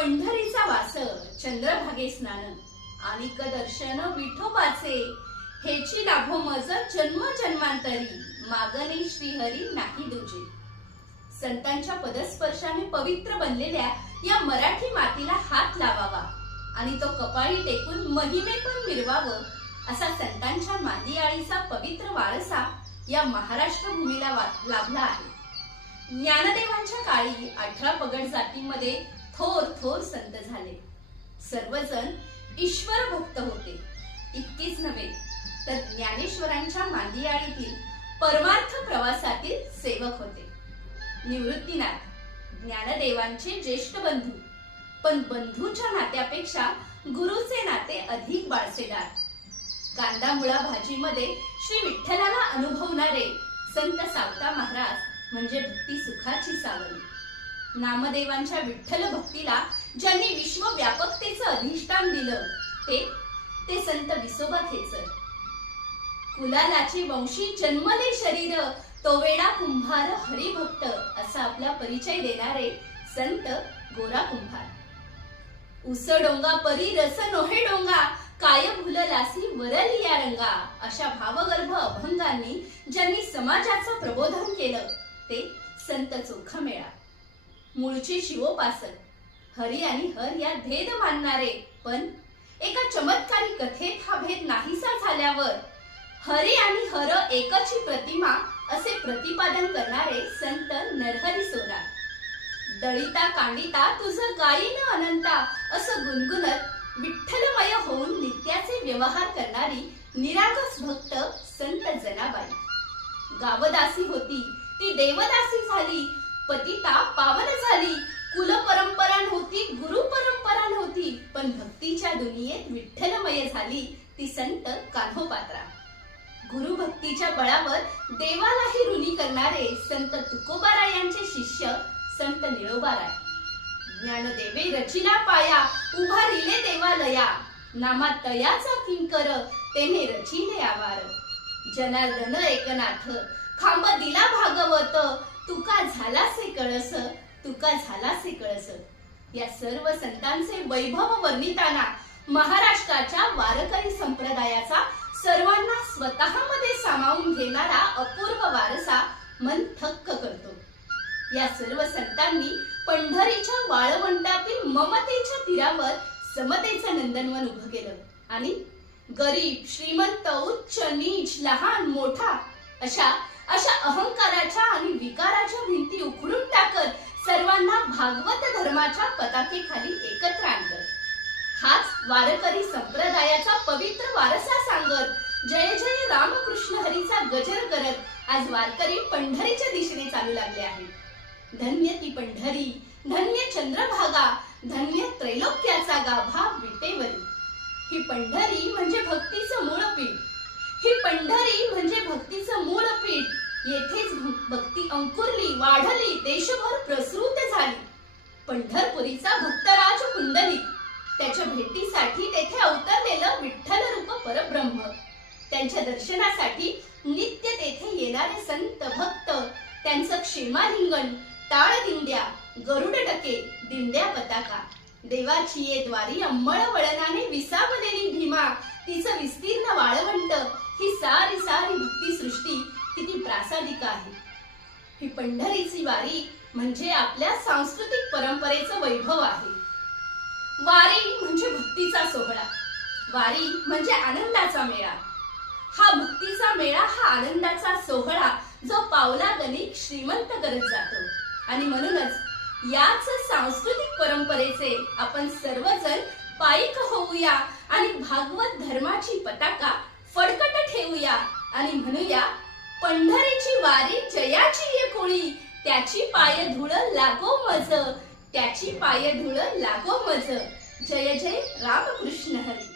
पंढरीचा वास चंद्रभागे स्नान आणि दर्शन विठोबाचे हेची लाभो मज जन्म जन्मांतरी मागणे श्रीहरी नाही दुजे। संतांच्या पदस्पर्शाने पवित्र बनलेल्या या मराठी मातीला हात लावावा आणि तो कपाळी टेकून महिमे पण मिरवावं असा संतांच्या मांदियाळीचा पवित्र वारसा या महाराष्ट्र भूमीला लाभला आहे। ज्ञानदेवांच्या काळी 18 पगड जातीमध्ये थोर थोर संत झाले। सर्वजण ईश्वर भक्त होते। इतकेच नव्हे तर ज्ञानेश्वरांच्या मांदियाळीतील परमार्थ प्रवासातील सेवक होते। निवृत्तीनाथ ज्ञानदेवांचे ज्येष्ठ बंधू, पण बंधूच्या नात्यापेक्षा गुरुचे नाते अधिक बाळसेदार। कांदा मुळा भाजीमध्ये श्री विठ्ठलाला अनुभवणारे संत सावता महाराज म्हणजे भक्ती सुखाची सावली। नामदेवांच्या विठ्ठल भक्तीला ज्यांनी विश्वव्यापकतेचं अधिष्ठान दिलं ते संत विसोबा खेचर। कुलालाची वंशी जन्मले शरीर तो वेडा कुंभार हरिभक्त असा आपला परिचय देणारे संत गोरा कुंभार। उस डोंगा परी रस नोहे डोंगा काय भुललासी वरली या रंगा अशा भावगर्भ अभंगांनी ज्यांनी समाजाचं प्रबोधन केलं ते संत चोखामेळा। मूळचे शिवोपासक, हरी आणि हर या भेद मानणारे, पण एका चमत्कारी कथेत हा भेद नाहीसा झाल्यावर हरी आणि हर एकची प्रतिमा असे प्रतिपादन करणारे संत नरहरी सोनार। दळिता कांडिता तुझं गायीन अनंता असं गुणगुणत विठ्ठलमय होऊन नित्याचे व्यवहार करणारी निरागस भक्त संत जनाबाई। गावदासी होती ती देवदासी झाली, पतिता पावन झाली, कुल परंपरा नव्हती गुरु परंपरा नव्हती, पण भक्तीच्या दुनियेत विठ्ठलमय झाली ती संत कान्होपात्रा। गुरु भक्तीच्या बळावर देवालाही ऋणी करणारे संत तुकोबारायांचे शिष्य संत निळोबाराय। ज्ञानदेवे रचिला पाया उभा रिले देवालया नामात तयाचा किंकर तेने रचिले आवार। जनार्दन एकनाथ खांब दिला भागवत तुका झालासे कळस तुका झालासे कळस। या सर्व संतांचे वैभव वर्णिताना महाराष्ट्राच्या वारकरी संप्रदायाचा सर्वांना स्वतःमध्ये सामावून घेणारा अपूर्व वारसा मन थक्क करतो। या सर्व संतांनी पंढरीच्या वाळवंटातील ममतेच्या तीरावर समतेचं नंदनवन उभं केलं आणि गरीब श्रीमंत उच्च नीच लहान मोठा अशा अहंकाराच्या आणि विकाराच्या भिंती उखडून टाकत सर्वांना भागवत धर्माच्या पताकेखाली एकत्र आणलं। हाच वारकरी संप्रदायाचा पवित्र वारसा सांगत जय जय रामकृष्ण हरीचा गजर करत आज वारकरी पंढरीच्या दिशेने चालू लागले आहेत। धन्य ती पंढरी, धन्य चंद्रभागा, धन्य त्रैलोक्याचा गाभा विटेवरी। ही पंढरी म्हणजे भक्तीचं मूळ पीठ, ही पंढरी म्हणजे भक्तीचं मूळ पीठ। येथेच भक्ती अंकुरली, वाढली, देशभर प्रसृत झाली। पंढरपुरीचा भक्तराज कुंडलिक त्याच्या भेटीसाठी तेथे अवतरलेलं विठ्ठल रूप परब्रह्म, त्यांच्या दर्शनासाठी नित्य तेथे येणारे संत भक्त, त्यांचं क्षेमालिंगन, टाळदिंड्या, गरुड टके, दिंड्या पताका, देवाची ये द्वारी अंमळ वळणाने विसावलेली भीमा, तिचं विस्तीर्ण वाळवंट, ही सारी भक्ती सृष्टी किती प्रासादिक आहे। ही पंढरीची वारी म्हणजे आपल्या सांस्कृतिक परंपरेचं वैभव आहे। वारी म्हणजे भक्तीचा सोहळा, वारी म्हणजे आनंदाचा मेळा। हा भक्तीचा मेळा, हा आनंदाचा सोहळा जो पावला गणिक श्रीमंत करत जातो आणि म्हणूनच याच सांस्कृतिक परंपरेचे आपण सर्वजण पायीक होऊया आणि भागवत धर्माची पताका फडकट ठेवूया आणि म्हणूया पंढरीची वारी जयाची ये कोळी, त्याची पाय धूळ लागो मज, त्याची पाय धूळ लागो मज। जय जय रामकृष्ण हरी।